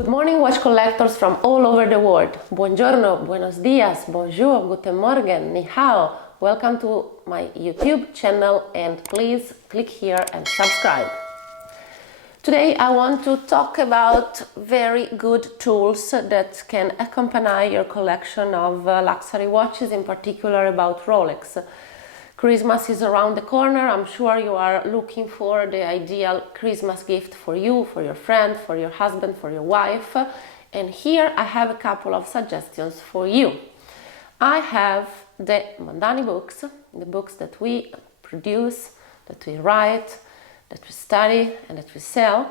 Good morning, watch collectors from all over the world. Buongiorno, buenos dias, bonjour, guten morgen, ni hao. Welcome to my YouTube channel and please click here and subscribe. Today I want to talk about very good tools that can accompany your collection of luxury watches, in particular about Rolex. Christmas is around the corner. I'm sure you are looking for the ideal Christmas gift for you, for your friend, for your husband, for your wife. And here I have a couple of suggestions for you. I have the Mondani books, the books that we produce, that we write, that we study and that we sell,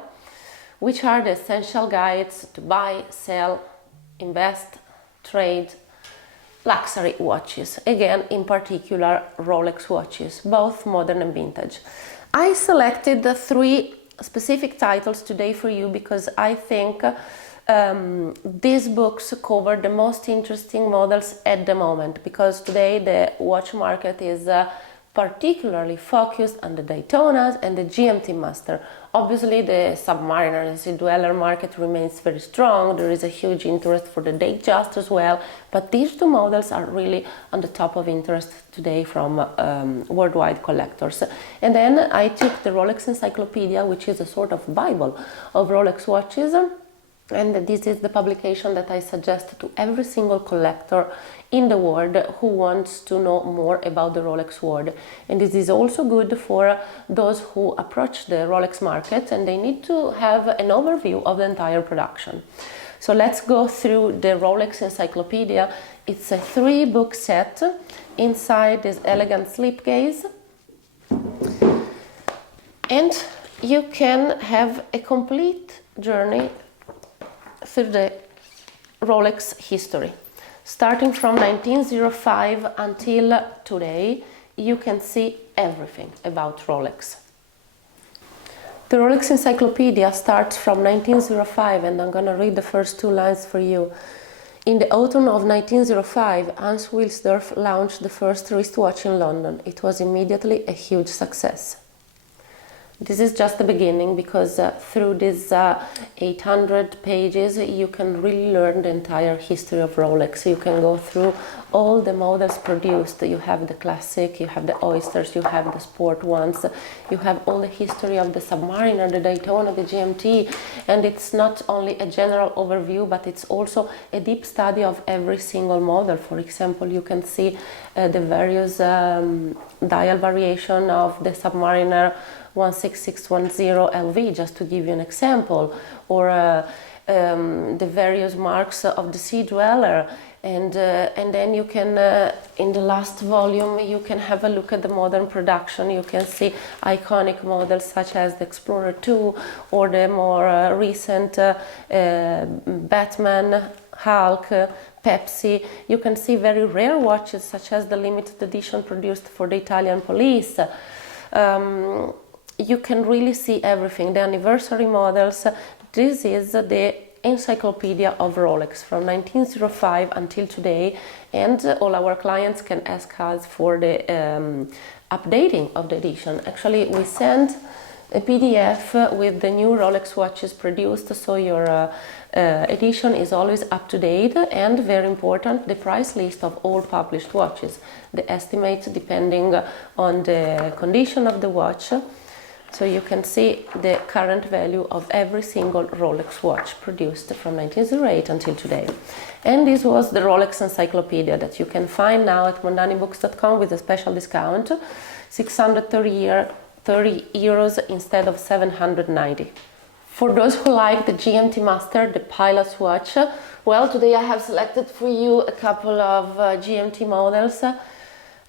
which are the essential guides to buy, sell, invest, trade, luxury watches, again in particular Rolex watches, both modern and vintage. I selected the three specific titles today for you because I think these books cover the most interesting models at the moment, because today the watch market is particularly focused on the Daytonas and the GMT-Master. Obviously the Submariner and Sea Dweller market remains very strong. There is a huge interest for the Datejust as well, but these two models are really on the top of interest today from worldwide collectors. And then I took the Rolex Encyclopedia, which is a sort of Bible of Rolex watches, and this is the publication that I suggest to every single collector in the world who wants to know more about the Rolex world. And this is also good for those who approach the Rolex market and they need to have an overview of the entire production. So let's go through the Rolex Encyclopedia. It's a 3-book set inside this elegant slipcase, and you can have a complete journey through the Rolex history. Starting from 1905 until today, you can see everything about Rolex. The Rolex Encyclopedia starts from 1905, and I'm gonna read the first two lines for you. In the autumn of 1905, Hans Wilsdorf launched the first wristwatch in London. It was immediately a huge success. This is just the beginning, because through these 800 pages you can really learn the entire history of Rolex. You can go through all the models produced. You have the classic, you have the oysters, you have the sport ones, you have all the history of the Submariner, the Daytona, the GMT, and it's not only a general overview, but it's also a deep study of every single model. For example, you can see the various dial variation of the Submariner 16610 LV, just to give you an example, or the various marks of the Sea Dweller, and then you can, in the last volume, you can have a look at the modern production. You can see iconic models such as the Explorer II or the more recent Batman, Hulk, Pepsi. You can see very rare watches such as the limited edition produced for the Italian police. You can really see everything, the anniversary models. This is the encyclopedia of Rolex from 1905 until today, and all our clients can ask us for the updating of the edition. Actually, we send a PDF with the new Rolex watches produced, so your edition is always up to date, and very important, the price list of all published watches, the estimates depending on the condition of the watch. So you can see the current value of every single Rolex watch produced from 1908 until today. And this was the Rolex Encyclopedia that you can find now at mondanibooks.com with a special discount, 630 euros instead of 790. For those who like the GMT-Master, the pilot's watch, well, today I have selected for you a couple of GMT models,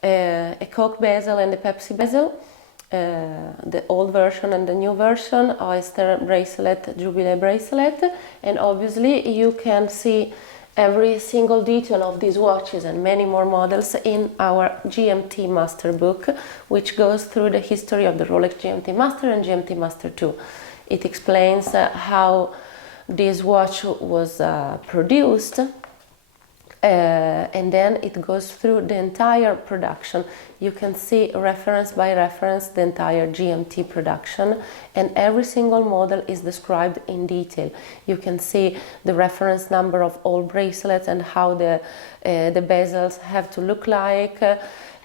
a Coke bezel and a Pepsi bezel. The old version and the new version, oyster bracelet, jubilee bracelet, and obviously you can see every single detail of these watches and many more models in our GMT-Master book, which goes through the history of the Rolex GMT-Master and GMT-Master II. It explains how this watch was produced, and then it goes through the entire production. You can see reference by reference the entire GMT production, and every single model is described in detail. You can see the reference number of all bracelets and how the bezels have to look like,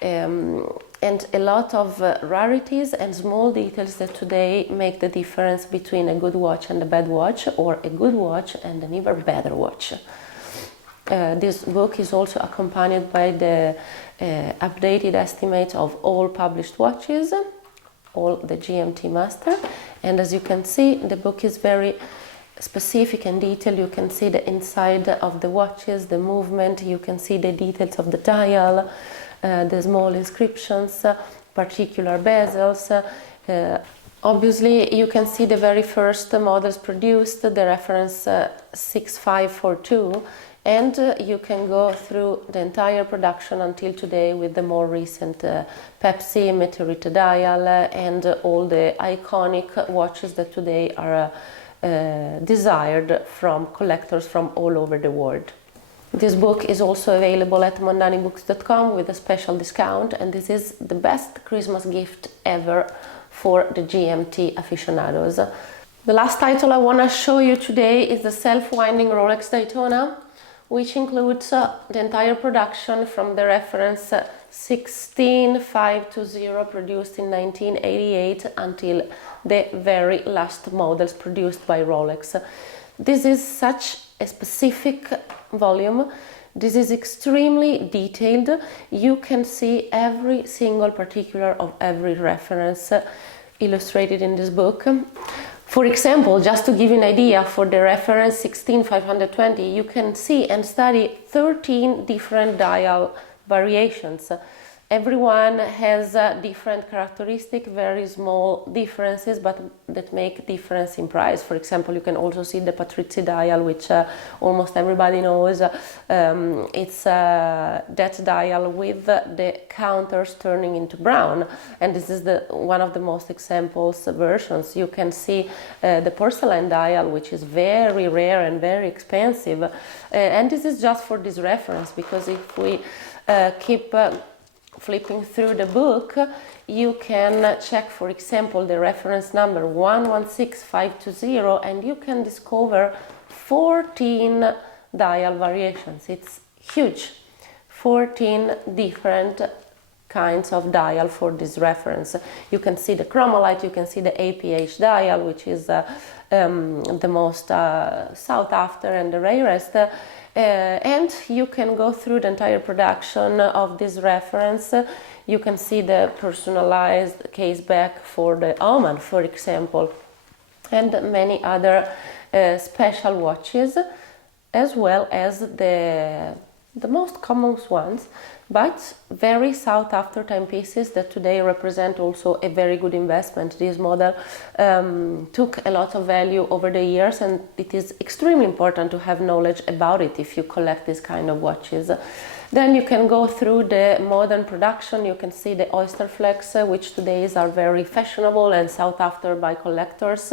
and a lot of rarities and small details that today make the difference between a good watch and a bad watch, or a good watch and an even better watch. This book is also accompanied by the updated estimates of all published watches, all the GMT-Master, and as you can see, the book is very specific and detailed. You can see the inside of the watches, the movement, you can see the details of the dial, the small inscriptions, particular bezels. Obviously, you can see the very first models produced, the reference 6542, and you can go through the entire production until today with the more recent Pepsi, Meteorite dial, and all the iconic watches that today are desired from collectors from all over the world. This book is also available at mondanibooks.com with a special discount, and this is the best Christmas gift ever for the GMT aficionados. The last title I want to show you today is the Self Winding Rolex Daytona, which includes the entire production from the reference 16520 produced in 1988 until the very last models produced by Rolex. This is such a specific volume. This is extremely detailed. You can see every single particular of every reference illustrated in this book. For example, just to give you an idea, for the reference 16520, you can see and study 13 different dial variations. Everyone has different characteristics, very small differences, but that make difference in price. For example, you can also see the Patrizzi dial, which almost everybody knows. It's that dial with the counters turning into brown, and this is one of the most examples versions. You can see the porcelain dial, which is very rare and very expensive, and this is just for this reference, because if we keep flipping through the book, you can check, for example, the reference number 116520, and you can discover 14 dial variations. It's huge. 14 different kinds of dial for this reference. You can see the chromolite, you can see the APH dial, which is the most sought after and the rarest. And you can go through the entire production of this reference. You can see the personalized case back for the Oman, for example, and many other special watches, as well as the most common ones, but very sought after timepieces that today represent also a very good investment. This model took a lot of value over the years, and it is extremely important to have knowledge about it if you collect this kind of watches. Then you can go through the modern production. You can see the oyster flex, which today are very fashionable and sought after by collectors.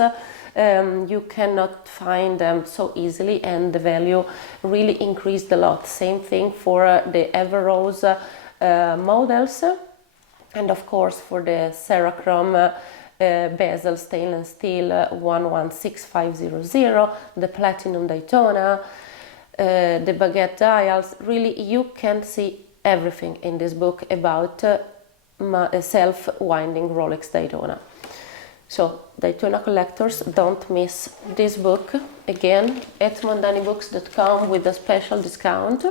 You cannot find them so easily, and the value really increased a lot. Same thing for the Everose models, and of course for the Cerachrome bezel stainless steel 116500, the Platinum Daytona, the baguette dials. Really, you can see everything in this book about Self Winding Rolex Daytona. So, Daytona collectors, don't miss this book, again at mondanibooks.com with a special discount.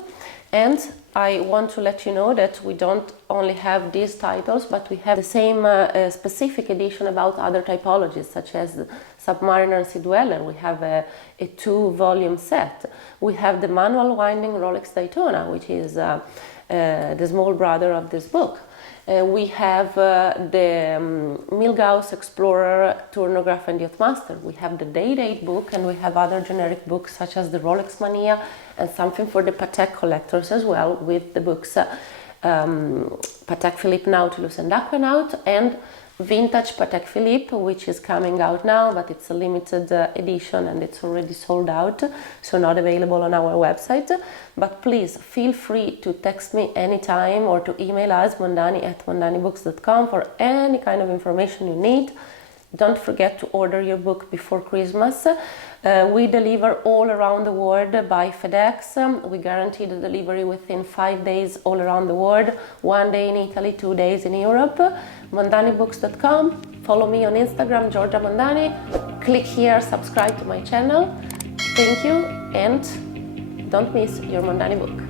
And I want to let you know that we don't only have these titles, but we have the same specific edition about other typologies, such as Submariner and Sea Dweller. We have a 2-volume set. We have the manual winding Rolex Daytona, which is the small brother of this book. We have the Milgauss Explorer Tournograph and Yachtmaster. We have the Day-Date book, and we have other generic books such as the Rolex Mania, and something for the Patek collectors as well, with the books Patek Philippe Nautilus and Aquanaut, and vintage Patek Philippe, which is coming out now, but it's a limited edition and it's already sold out, so not available on our website. But please feel free to text me anytime or to email us mondani@mondanibooks.com for any kind of information you need. Don't forget to order your book before Christmas. We deliver all around the world by FedEx. We guarantee the delivery within 5 days all around the world, 1 day in Italy, 2 days in Europe. mondanibooks.com. Follow me on Instagram, Giorgia Mondani. Click here, subscribe to my channel. Thank you, and don't miss your Mondani book.